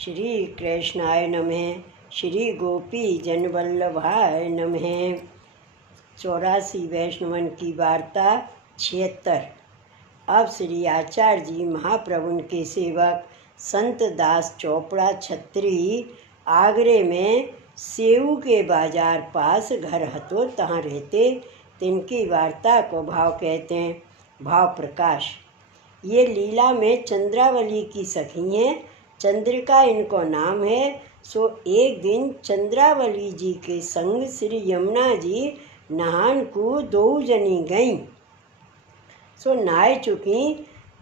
श्री कृष्णाय नमः। श्री गोपी जनवल्लभाय नमः। 84 वैष्णवन की वार्ता 76। अब श्री आचार्य जी महाप्रभु के सेवक संत दास चोपड़ा छत्री आगरे में सेऊ के बाजार पास घर हतो तहाँ रहते। तिनकी वार्ता को भाव कहते हैं। भाव प्रकाश। ये लीला में चंद्रावली की सखी हैं। चंद्रिका इनको नाम है। सो एक दिन चंद्रावली जी के संग श्री यमुना जी नहान को 2 जनी गईं। सो नहाय चुकी।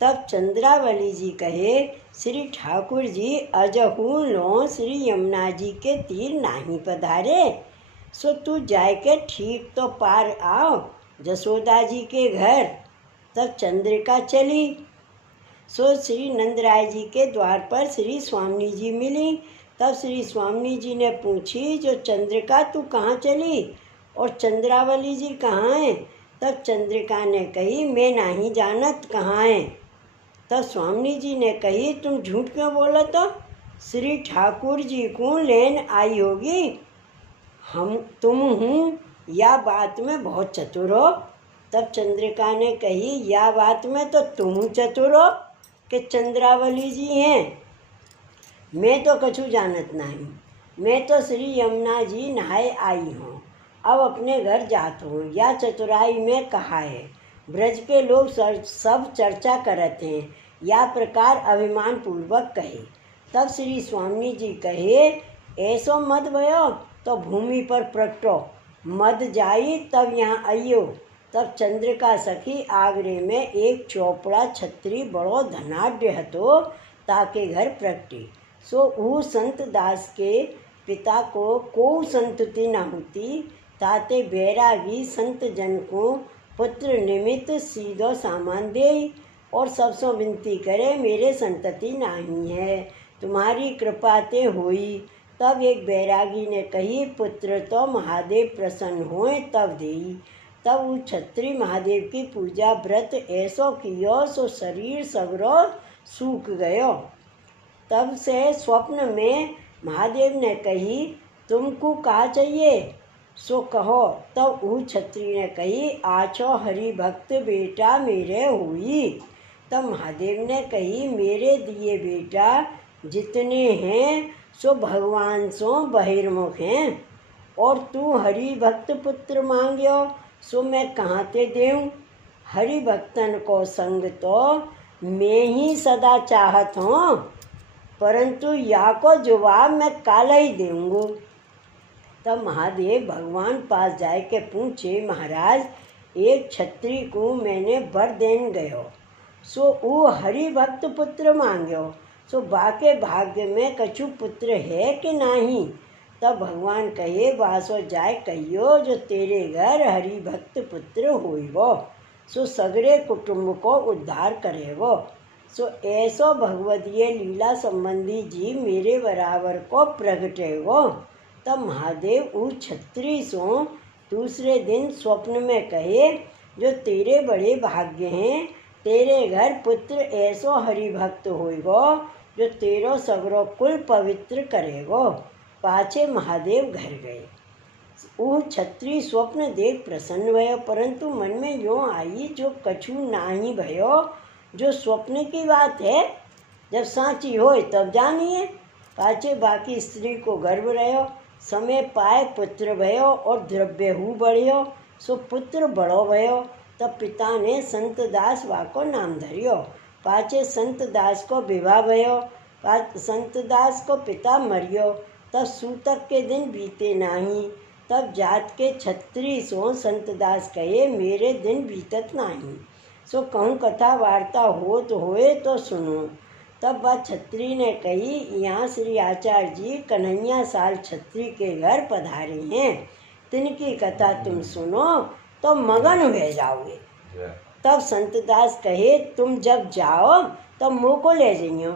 तब चंद्रावली जी कहे, श्री ठाकुर जी अजहू लो श्री यमुना जी के तीर नहीं पधारे। सो तू जाके ठीक तो पार आओ जसोदा जी के घर। तब चंद्रिका चली। सो श्री नंदराय जी के द्वार पर श्री स्वामी जी मिली। तब श्री स्वामी जी ने पूछी, जो चंद्रिका तू कहाँ चली और चंद्रावली जी कहाँ हैं? तब चंद्रिका ने कही, मैं नहीं जानत कहाँ हैं। तब स्वामी जी ने कही, तुम झूठ क्यों बोला? तो श्री ठाकुर जी को लेन आई होगी। तुम हूँ या बात में बहुत चतुर हो। तब चंद्रिका ने कही, या बात में तो तुम चतुर हो कि चंद्रावली जी हैं। मैं तो कछु जानत नहीं। मैं तो श्री यमुना जी नहाए आई हूँ। अब अपने घर जात हूँ। या चतुराई में कहा है। ब्रज के लोग सब चर्चा करते हैं। या प्रकार अभिमान पूर्वक कहे। तब श्री स्वामी जी कहे, ऐसो मत भयो तो भूमि पर प्रगटो। मद जाई तब यहाँ आइयो। तब चंद्रिका सखी आगरे में एक चोपड़ा छत्री बड़ो धनाढ़ हतो ताके घर प्रगटी। सो ऊ संत दास के पिता को संतति न होती। ताते बैरागी संत जन को पुत्र निमित्त सीधो सामान दे और सबसो विनती करे, मेरे संतति नहीं है, तुम्हारी कृपा ते होई। तब एक बैरागी ने कही, पुत्र तो महादेव प्रसन्न होए तब देई। तब वो छत्री महादेव की पूजा व्रत ऐसो कियो सो शरीर सगरो सूख गयो। तब से स्वप्न में महादेव ने कही, तुमको कहा चाहिए सो कहो। तब वो छत्री ने कही, आछो हरि भक्त बेटा मेरे हुई। तब महादेव ने कही, मेरे दिए बेटा जितने हैं सो भगवान सो बहिर्मुख हैं, और तू हरि भक्त पुत्र मांग्यो सो मैं कहाँ ते देऊँ? हरि भक्तन को संग तो मैं ही सदा चाहत हूँ, परंतु या को जवाब मैं काला ही दूँगा। तब महादेव भगवान पास जाए के पूछे, महाराज एक छत्री को मैंने वर देन गयो सो वो हरि भक्त पुत्र मांग्यो, सो बाके भाग्य में कछु पुत्र है कि नहीं? तब भगवान कहे, वासो जाए कहियो जो तेरे घर हरि भक्त पुत्र होइगो सो सगरे कुटुंब को उद्धार करेगो। सो ऐसो भगवदीय लीला संबंधी जी मेरे बराबर को प्रगटेगो। तब महादेव उस छत्री सो दूसरे दिन स्वप्न में कहे, जो तेरे बड़े भाग्य हैं, तेरे घर पुत्र ऐसो हरि भक्त होइगो जो तेरो सगरो कुल पवित्र करेगो। पाछे महादेव घर गए। वो छत्री स्वप्न देख प्रसन्न भयो, परंतु मन में यूँ आई, जो कछु नाही भयो, जो स्वप्न की बात है जब सांची होए तब जानिए। पाछे बाकी स्त्री को गर्भ रहो, समय पाए पुत्र भयो और द्रव्य हु बढ़ियो। सो पुत्र बड़ो भयो। तब पिता ने संत दास वाको नाम धरियो। पाछे संत दास को विवाह भयो। संत दास को पिता मरियो। तब सूतक के दिन बीते नाही। तब जात के छत्री सो संत दास कहे, मेरे दिन बीतत नाही। सो कहूँ कथा वार्ता हो तो होए तो सुनो। तब वह छत्री ने कही, यहाँ श्री आचार्य जी कन्हैया साल छत्री के घर पधारे हैं, तिनकी कथा तुम सुनो तो मगन हो जाओगे। तब संत दास कहे, तुम जब जाओ तब मुँह को ले जाइयो।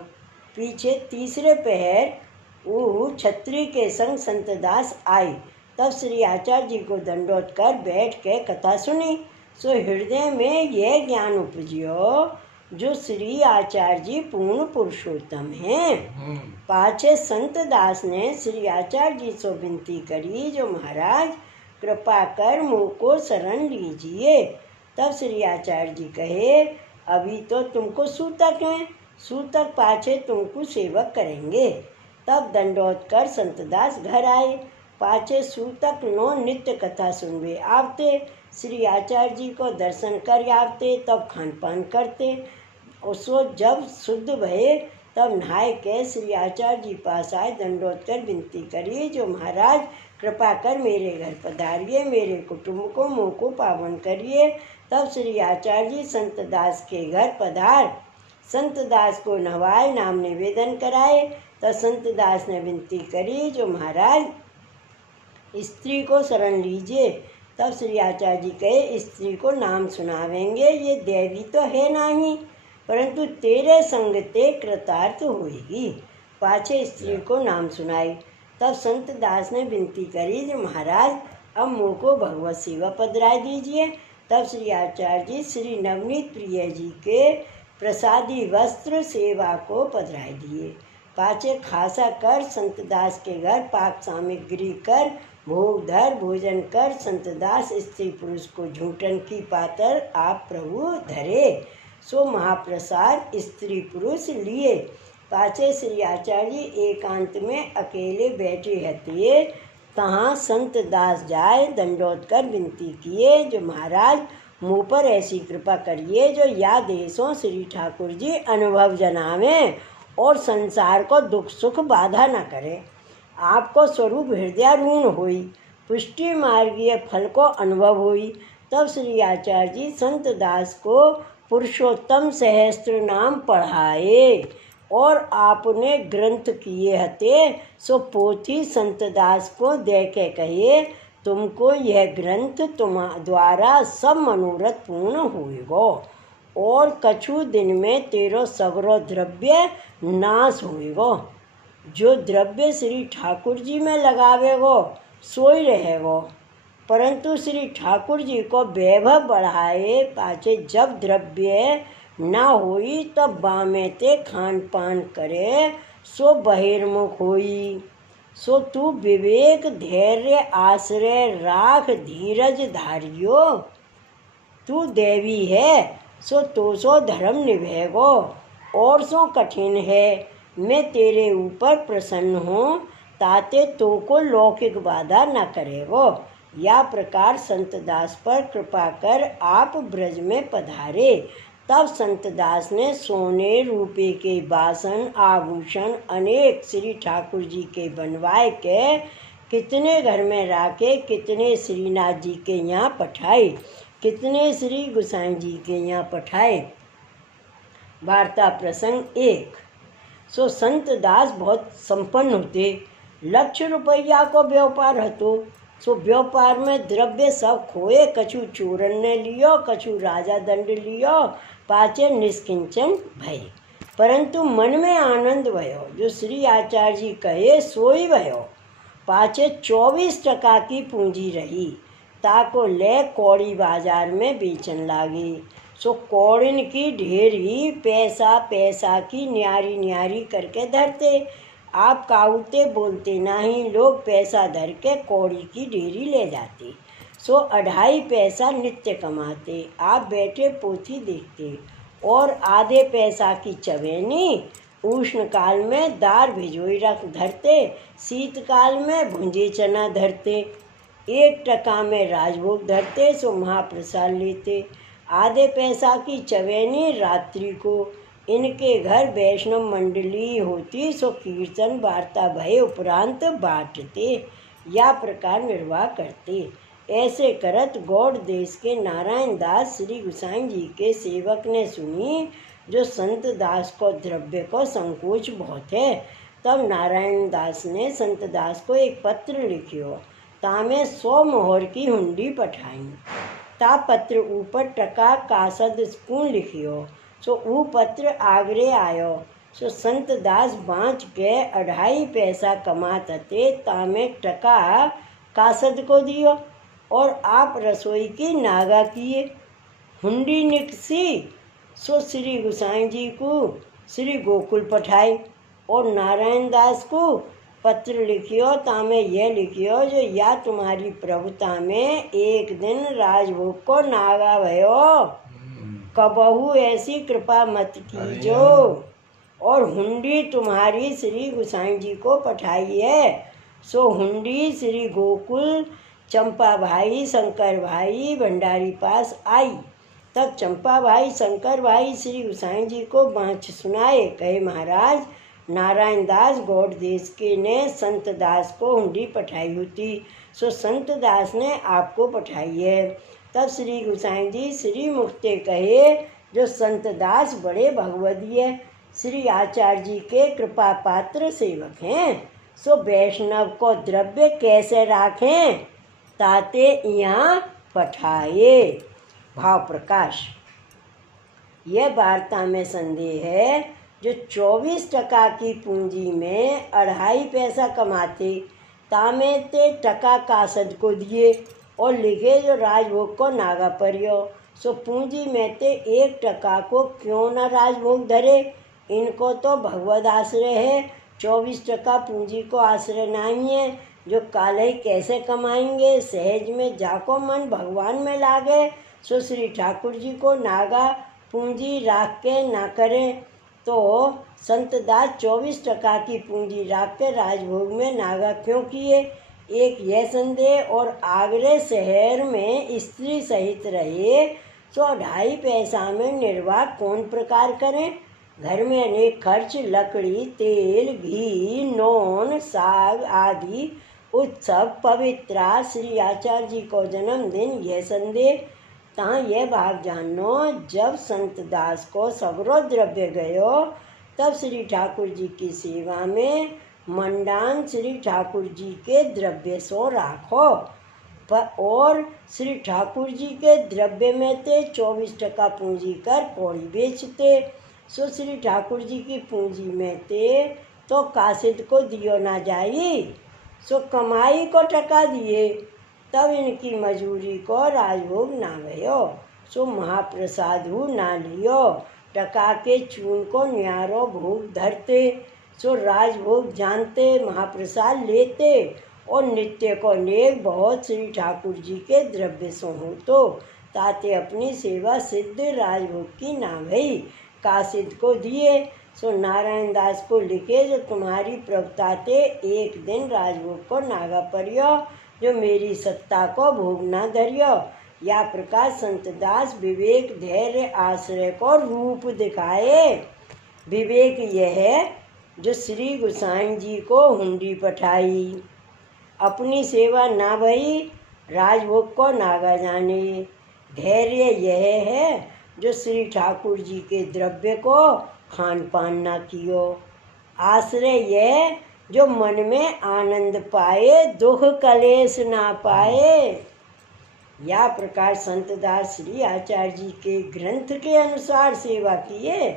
पीछे तीसरे पहर वो छत्री के संग संत दास आई। तब श्री आचार्य जी को दंडोत कर बैठ के कथा सुनी। सो हृदय में यह ज्ञान उपजियो, जो श्री आचार्य जी पूर्ण पुरुषोत्तम हैं। पाछे संत दास ने श्री आचार्य जी से विनती करी, जो महाराज कृपा कर मुँह को शरण लीजिए। तब श्री आचार्य जी कहे, अभी तो तुमको सूतक हैं, सूतक पाछे तुमको सेवक करेंगे। तब दंडोत कर संतदास घर आए। पाछे सूतक नो नित्य कथा सुनवे आवते। श्री आचार्य जी को दर्शन कर आवते, तब खान पान करते। उसको जब शुद्ध भये तब नहाय के श्री आचार्य जी पास आए, दंडोत कर विनती करी, जो महाराज कृपा कर मेरे घर पधारिए, मेरे कुटुंब को मुँह को पावन करिए। तब श्री आचार्य जी संत दास के घर पधार संत दास को नहवाए, नाम निवेदन कराए। तब संत दास ने विनती करी, जो महाराज स्त्री को शरण लीजिए। तब श्री आचार्य जी कहे, स्त्री को नाम सुनावेंगे, ये देवी तो है नहीं, परंतु तेरे संग ते कृतार्थ होएगी। पाछे स्त्री को नाम सुनाई। तब संत दास ने विनती करी, जो महाराज अब मुँह को भगवत सेवा पधराई दीजिए। तब श्री आचार्य जी श्री नवनीत प्रिय जी के प्रसादी वस्त्र सेवा को पधराई दिए। पाछे खासा कर संत दास के घर पाक सामग्री कर भोग धर भोजन कर संत दास स्त्री पुरुष को झूठन की पातर आप प्रभु धरे। सो महाप्रसाद स्त्री पुरुष लिए। पाछे श्री आचार्य जी एकांत में अकेले बैठे हते। तहाँ संत दास जाए, दंडोत कर विनती किए, जो महाराज मुँह पर ऐसी कृपा करिए, जो या देशों श्री ठाकुर जी अनुभव जनावें और संसार को दुख सुख बाधा न करे। आपको स्वरूप हृदयारूढ़ हुई, पुष्टि मार्गीय फल को अनुभव हुई। तब श्री आचार्य जी संत दास को पुरुषोत्तम सहस्त्र नाम पढ़ाए और आपने ग्रंथ किए हते। सो पोथी संत दास को दे के कहे, तुमको यह ग्रंथ तुम द्वारा सब मनोरथ पूर्ण होएगो और कछु दिन में तेरो सगरो द्रव्य नाश होएगो। जो द्रव्य श्री ठाकुर जी में लगावेगो सोई रहेगो, परंतु श्री ठाकुर जी को वैभव बढ़ाए। पाछे जब द्रव्य ना होई तब बामे ते खान पान करे, सो बहिर्मुख होई। सो तू विवेक धैर्य आश्रय राख धीरज धारियो। तू देवी है, तो सो धर्म निभेगो और सो कठिन है। मैं तेरे ऊपर प्रसन्न हूँ, ताते तो को लौकिक बाधा न करेगो। या प्रकार संत दास पर कृपा कर आप ब्रज में पधारे। तब संत दास ने सोने रूपे के बासन आभूषण अनेक श्री ठाकुर जी के बनवाए के कितने घर में राखे, कितने श्रीनाथ जी के यहाँ पठाए, कितने श्री गोसाई जी के यहाँ पठाए। वार्ता प्रसंग 1। सो संत दास बहुत संपन्न होते, ₹1,00,000 को व्यापार हतो। सो व्यापार में द्रव्य सब खोए, कछु चोरन ने लियो, कछु राजा दंड लियो। पाछे निष्किंचन भय, परंतु मन में आनंद भयो, जो श्री आचार्य जी कहे सोई भयो। पाछे 24 टका की पूंजी रही, ताको ले कौड़ी बाजार में बेचन लागे। सो कौड़िन की ढेर ही पैसा पैसा की न्यारी न्यारी करके धरते। आप काउते बोलते नहीं, लोग पैसा धर के कौड़ी की ढेरी ले जाते। सो 2.5 पैसा नित्य कमाते। आप बैठे पोथी देखते और आधे पैसा की चवेनी उष्ण काल में दार भिजोई रख धरते, शीतकाल में भुंजे चना धरते। 1 टका में राजभोग धरते, सो महाप्रसाद लेते। आधे पैसा की चवेनी रात्रि को इनके घर वैष्णव मंडली होती, सो कीर्तन वार्ता भय उपरांत बांटते। या प्रकार निर्वाह करते। ऐसे करत गौड़ देश के नारायण दास श्री गोसाई जी के सेवक ने सुनी, जो संत दास को द्रव्य को संकोच बहुत है। तब नारायण दास ने संत दास को एक पत्र लिखियो, तामें 100 मोहर की हुंडी पठाई। ता पत्र ऊपर टका कासद पूर्ण लिखियो। सो ऊ पत्र आगरे आयो। सो संत दास बाँच के 2.5 पैसा कमात हते, तामें टका कासद को दियो और आप रसोई की नागा किए। हुंडी निकसी सो श्री गोसाई जी को श्री गोकुल पठाई और नारायण दास को पत्र लिखियो। तामे यह लिखियो जो या तुम्हारी प्रभुता में एक दिन राजभोग को नागा भयो, कबहू ऐसी कृपा मत कीजो। और हुंडी तुम्हारी श्री गोसाई जी को पठाई है। सो हुंडी श्री गोकुल चंपा भाई शंकर भाई भंडारी पास आई। तब चंपा भाई शंकर भाई श्री गोसाई जी को बाँच सुनाए। कहे महाराज नारायण दास गौड़ देश के ने संत दास को हुंडी पठाई होती, सो संत दास ने आपको पठाई है। तब श्री गोसाई जी श्री मुक्ते कहे जो संत दास बड़े भगवदीय श्री आचार्य जी के कृपा पात्र सेवक हैं, सो वैष्णव को द्रव्य कैसे राखें ताते यहाँ पठाए। भाव प्रकाश। यह वार्ता में संदेह है जो 24 की पूंजी में 2.5 पैसा कमाते, तामे ते टका कासद को दिए और लिखे जो राजभोग को नागा परियो। सो पूंजी में ते 1 को क्यों न राजभोग धरे। इनको तो भगवद आश्रय है, 24 पूंजी को आश्रय नहीं है। जो काले कैसे कमाएंगे, सहज में जाको मन भगवान में लागे। सो श्री ठाकुर जी को नागा पूंजी राख के ना करें तो संत दास 24 की पूंजी राख के राजभोग में नागा क्यों किए। एक यह संदेह। और आगरे शहर में स्त्री सहित रहे तो 2.5 पैसा में निर्वाह कौन प्रकार करें। घर में अनेक खर्च, लकड़ी, तेल, घी, नोन, साग आदि उत्सव पवित्रा श्री आचार्य जी को जन्मदिन यह संदेह। ता यह भाग जानो जब संत दास को सगरो द्रव्य गयो तब श्री ठाकुर जी की सेवा में मंडान श्री ठाकुर जी के द्रव्य सो राखो। और श्री ठाकुर जी के द्रव्य में ते 24 पूंजी कर पौड़ी बेचते। सो श्री ठाकुर जी की पूंजी में ते तो कासिद को दियो ना जाई, सो कमाई को टका दिए तब इनकी मजूरी को राजभोग ना गयो। सो महाप्रसादु ना लियो, टका के चून को न्यारो भोग धरते। सो राजभोग जानते महाप्रसाद लेते और नित्य को नेक बहुत श्री ठाकुर जी के द्रव्य सो हो तो ताते अपनी सेवा सिद्ध राजभोग की ना भई कासिद को दिए। सो नारायण दास को लिखे जो तुम्हारी प्रभुताते एक दिन राजभोग को नागा परियो जो मेरी सत्ता को भोग ना धरियो। या प्रकार संत दास विवेक धैर्य आश्रय को रूप दिखाए। विवेक यह है जो श्री गोसाई जी को हुंडी पठाई, अपनी सेवा ना भई राजभोग को नागा जाने। धैर्य यह है जो श्री ठाकुर जी के द्रव्य को खान पान ना कियो। आश्रय यह जो मन में आनंद पाए दुख कलेश ना पाए। या प्रकार संत दास श्री आचार्य जी के ग्रंथ के अनुसार सेवा किए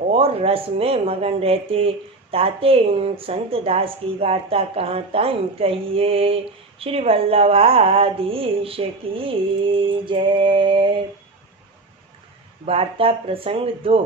और रस में मगन रहते ताते इन संत दास की वार्ता कहाँ ताई कहिए। श्री वल्लभाधीश की जय। वार्ता प्रसंग 2।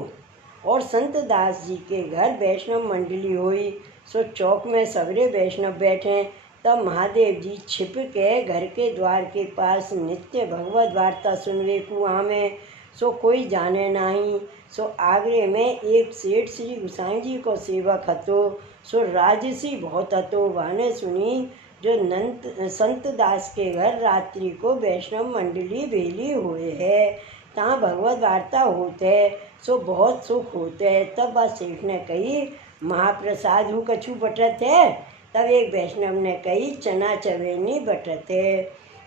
और संत दास जी के घर वैष्णव मंडली हुई। सो चौक में सगरे वैष्णव बैठे। तब महादेव जी छिप के घर के द्वार के पास नित्य भगवत वार्ता सुनवे कुआं में। सो कोई जाने नहीं। सो आगरे में एक सेठ श्री गोसाई जी को सेवक हतो। सो राजसी बहुत हतो। वाने सुनी जो संत दास के घर रात्रि को वैष्णव मंडली भेली हुए है, तहाँ भगवत वार्ता होते सो बहुत सुख होते है। तब वह सेठ ने कही महाप्रसाद हूँ कछु बटत है। तब एक वैष्णव ने कही चना चवेनी बटत है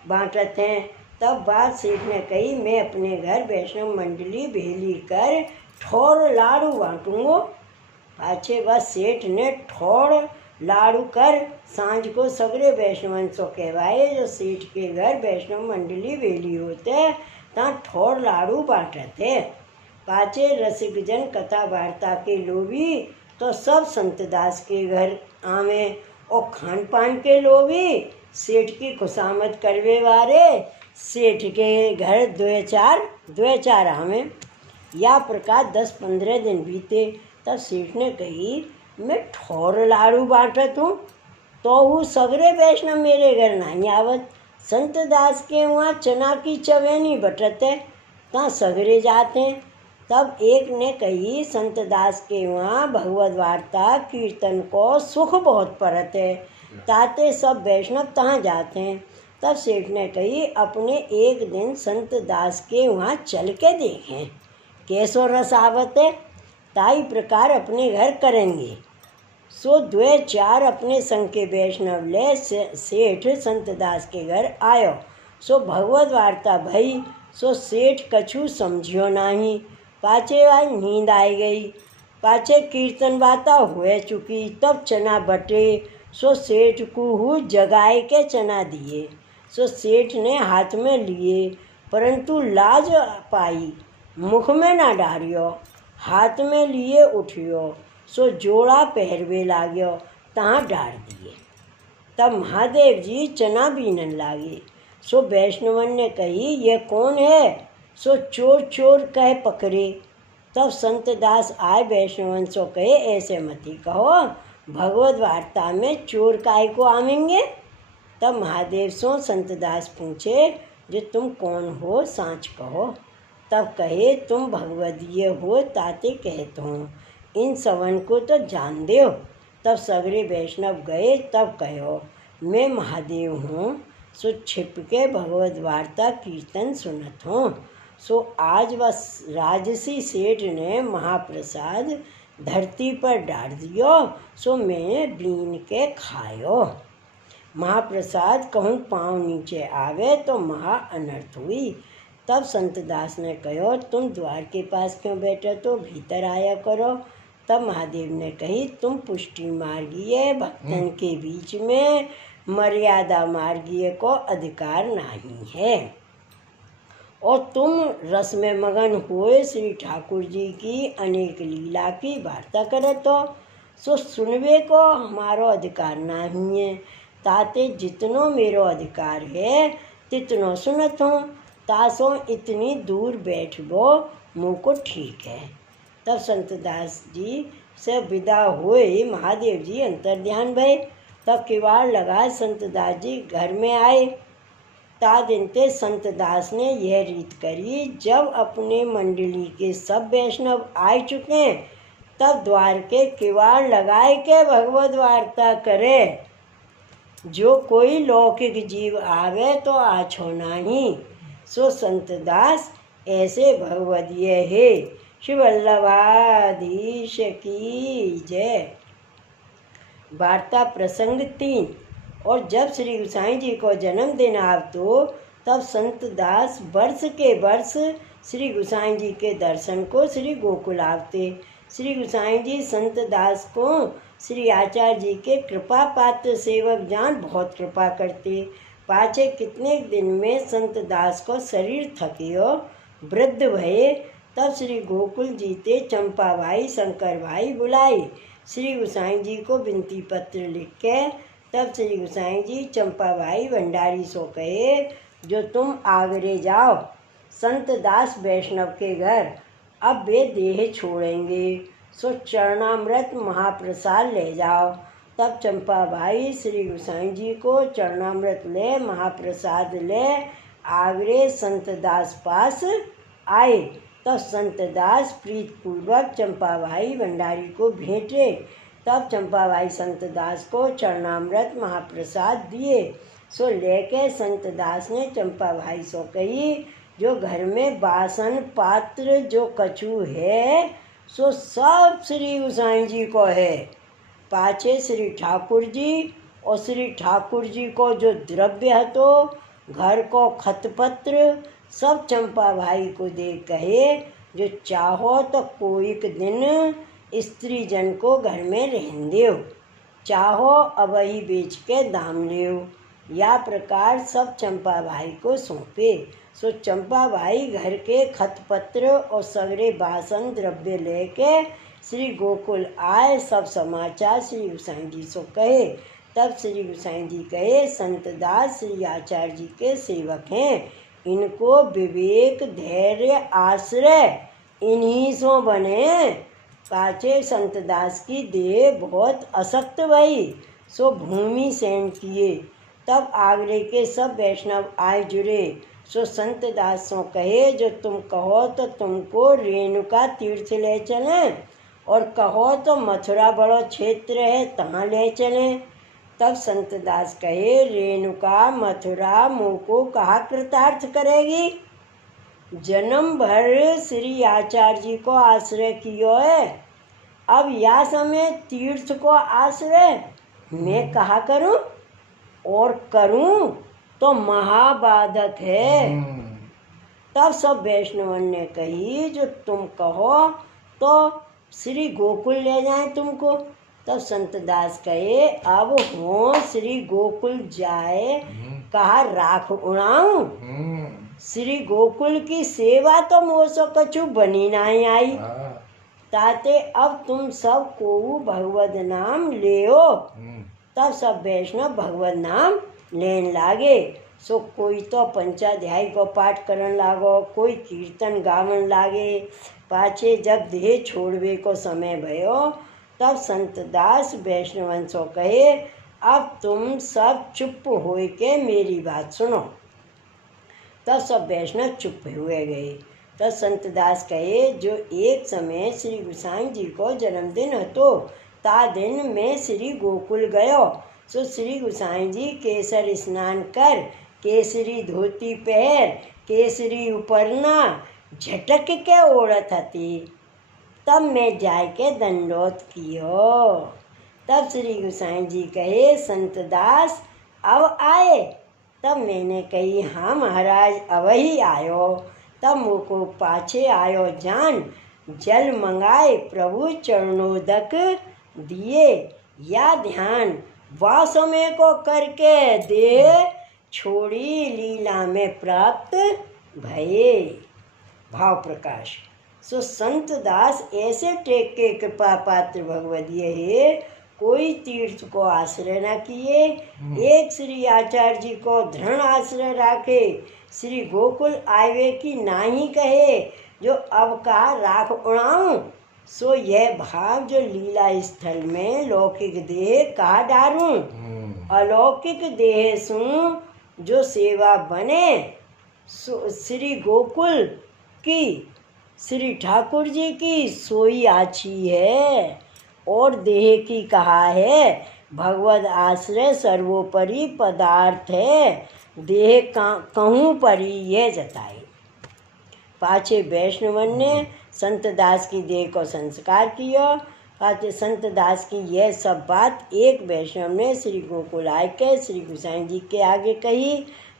बाँटत हैं। तब बात सेठ ने कही मैं अपने घर वैष्णव मंडली भेली कर ठोर लाड़ू बाँटूँगो। पाछे वह सेठ ने ठोर लाड़ू कर सांझ को सगरे वैष्णवन सो कहवाए जो सेठ के घर वैष्णव मंडली भेली होते ता ठोर लाड़ू बाँटत है। पाछे रसिक जन कथा वार्ता के लोभी तो सब संत दास के घर आवे और खान पान के लोभी सेठ की खुशामद करवे वारे सेठ के घर 2-4 आवे। या प्रकार 10-15 दिन बीते। तब सेठ ने कही, मैं ठोर लाड़ू बांटत हूँ तो वो सगरे वैष्णव मेरे घर नहीं आवत। संत दास के वहाँ चना की चवेनी बटत है, तहाँ सगरे जाते हैं। तब एक ने कही, संत दास के वहाँ भगवत वार्ता कीर्तन को सुख बहुत परत है, ताते सब वैष्णव तहाँ जाते हैं। तब सेठ ने कही, अपने एक दिन संत दास के वहाँ चल के देखें कैसो रस आवत है, ताई प्रकार अपने घर करेंगे। सो 2-4 अपने संग के वैष्णव ले सेठ संत दास के घर आयो। सो भगवत वार्ता भई। सो सेठ कछु समझियो नहीं। पाछे आई नींद आई गई। पाछे कीर्तन वार्ता हुए चुकी। तब चना बटे। सो सेठ को जगाए के चना दिए। सो सेठ ने हाथ में लिए, परंतु लाज पाई, मुख में ना डारियो। हाथ में लिए उठियो। सो जोड़ा पहरवे लाग्यो, तहाँ डार दिए। तब महादेव जी चना बीनन लागे। सो वैष्णवन ने कही, ये कौन है? सो चोर चोर कह पकड़े। तब संत दास आए वैष्णवन सो कहे, ऐसे मती कहो, भगवत वार्ता में चोर काय को आवेंगे। तब महादेव सो संत दास पूछे, जो तुम कौन हो, सांच कहो। तब कहे, तुम भगवदीय हो, ताते कहत हूँ, इन सवन को तो जान दो। तब सगरे वैष्णव गए। तब कहो, मैं महादेव हूँ। सो छिप के भगवत वार्ता कीर्तन सुनत हूँ। सो आज बस राजसी सेठ ने महाप्रसाद धरती पर डाल दियो। सो मैं बीन के खायो। महाप्रसाद कहूँ पाँव नीचे आवे तो महा अनर्थ हुई। तब संत दास ने कहो, तुम द्वार के पास क्यों बैठे, तो भीतर आया करो। तब महादेव ने कही, तुम पुष्टि मार्गीय भक्तन के बीच में मर्यादा मार्गीय को अधिकार नहीं है, और तुम रस में मगन हुए श्री ठाकुर जी की अनेक लीला की वार्ता करत हो। सो सुनवे को हमारो अधिकार नहीं है, ताते जितनो मेरो अधिकार है तितनो सुनत हूँ। तासो इतनी दूर बैठबो मुँह को ठीक है। तब संत दास जी से विदा हुए महादेव जी अंतर्ध्यान भये। तब किवाड़ लगा संत दास जी घर में आए। ता दिन ते संत दास ने यह रीत करी, जब अपने मंडली के सब वैष्णव आ चुके तब द्वार के किवाड़ लगाए के भगवत वार्ता करे। जो कोई लौकिक जीव आवे तो आछो नहीं। सो संत दास ऐसे भगवदीय है। श्री वल्लभाधीश की जय। वार्ता प्रसंग 3। और जब श्री गोसाई जी को जन्मदिन आवतो, तब संत दास वर्ष के वर्ष श्री गोसाई जी के दर्शन को श्री गोकुल आवते। श्री गोसाई जी संत दास को श्री आचार्य जी के कृपा पात्र सेवक जान बहुत कृपा करते। पाछे कितने दिन में संत दास को शरीर थकियो, वृद्ध भये। तब श्री गोकुल जी ते चंपा भाई शंकर भाई बुलाए। श्री गोसाई जी को विनती पत्र लिख के तब श्री गोसाई जी चंपा भाई भंडारी सो कहे, जो तुम आगरे जाओ संत दास वैष्णव के घर, अब वे देह छोड़ेंगे। सो चरणामृत महाप्रसाद ले जाओ। तब चंपा भाई श्री गोसाई जी को चरणामृत ले महाप्रसाद ले आगरे संत दास पास आए। तब संत दास प्रीतपूर्वक चंपा भाई भंडारी को भेंटे। तब चंपा भाई संत दास को चरणामृत महाप्रसाद दिए। सो लेके संत दास ने चंपा भाई सो कही, जो घर में बासन पात्र जो कछु है सो सब श्री गोसाई जी को है। पाछे श्री ठाकुर जी और श्री ठाकुर जी को जो द्रव्य है तो घर को खतपत्र सब चंपा भाई को दे कहे, जो चाहो तो कोई दिन स्त्री जन को घर में रहन देव, चाहो अबही बेच के दाम लेव। या प्रकार सब चंपा भाई को सौंपे। सो चंपा भाई घर के खतपत्र और सगरे बासन द्रव्य लेके श्री गोकुल आए। सब समाचार श्री गोसाई जी सो कहे। तब श्री गोसाई जी कहे, संत दास श्री आचार्य जी के सेवक हैं, इनको विवेक धैर्य आश्रय इन्हीं सो बने। पाछे संतदास की देह बहुत असक्त भई, सो भूमि सेन किए। तब आगरे के सब वैष्णव आए जुड़े। सो संतदास सो कहे, जो तुम कहो तो तुमको रेणुका तीर्थ ले चलें, और कहो तो मथुरा बड़ो क्षेत्र है तहाँ ले चलें। तब संतदास कहे, रेणुका मथुरा मुझको कहा कृतार्थ करेगी। जन्म भर श्री आचार्य जी को आश्रय कियो है, अब या समय तीर्थ को आश्रय मैं कहा करूं, और करूं तो महाबाधक है। तब सब वैष्णव ने कही, जो तुम कहो तो श्री गोकुल ले जाएं तुमको। तब संतदास कहे, अब हो श्री गोकुल जाए, कहा राख उड़ाऊं। श्री गोकुल की सेवा तो मोसो कछु बनी नहीं आई, ताते अब तुम सब को भगवत नाम लेओ। तब सब वैष्णव भगवत नाम लेन लागे। सो कोई तो पंचाध्यायी को पाठ करन लागो, कोई कीर्तन गावन लागे। पाछे जब देह छोड़वे को समय भयो, तब संतदास वैष्णवन सो कहे, अब तुम सब चुप होए के मेरी बात सुनो। तब सब वैष्णव चुप हुए गए। तब संतदास कहे, जो एक समय श्री गोसाई जी को जन्मदिन हतो, ता दिन में श्री गोकुल गयो। सो श्री गोसाई जी केसर स्नान कर, केसरी धोती पहर, केसरी उपरना झटक के ओढ़त हती। तब मैं जाय के दंडोत कियो। तब श्री गोसाई जी कहे, संतदास अब आए। तब मैंने कही, हाँ महाराज अब ही आयो। तब मुझको पाछे आयो जान, जल मंगाए प्रभु चरणोदक दिए, या ध्यान वह समय को करके दे, छोड़ी लीला में प्राप्त भये। भाव प्रकाश। सो संत दास ऐसे टेक के कृपा पात्र भगवदीय है, कोई तीर्थ को आश्रय न किए, एक श्री आचार्य जी को दृढ़ आश्रय राखे। श्री गोकुल आवे की नाही कहे, जो अब कहा राख उड़ाऊं। सो यह भाव जो लीला स्थल में लौकिक देह कहा डारूं, अलौकिक देह सु जो सेवा बने। श्री गोकुल की श्री ठाकुर जी की सोई आछी है, और देह की कहा है भगवद आश्रय सर्वोपरि पदार्थ है। देह कहूँ परी ये जताए। पाछे वैष्णवन ने संत दास की देह को संस्कार किया। पाछे संत दास की यह सब बात एक वैष्णव ने श्री गोकुल आय के श्री गोसाई जी के आगे कही।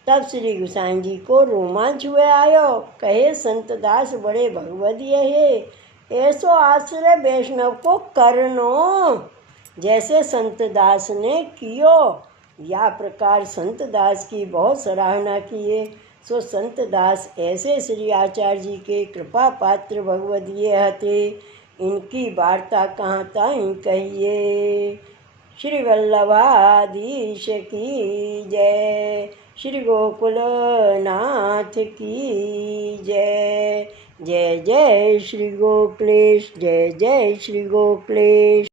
तब श्री गोसाई जी को रोमांच हुए आयो, कहे संत दास बड़े भगवदीय है, ऐसो आश्रय वैष्णव को करनो, जैसे संत दास ने कियो। या प्रकार संत दास की बहुत सराहना किए। सो संत दास ऐसे श्री आचार्य जी के कृपा पात्र भगवदीय हते। इनकी वार्ता कहाँ ताई कहिए। श्री वल्लभाधीश की जय, श्री गोकुल नाथ की जय। जय जय श्री गोकुलेश, जय जय श्री गोकुलेश।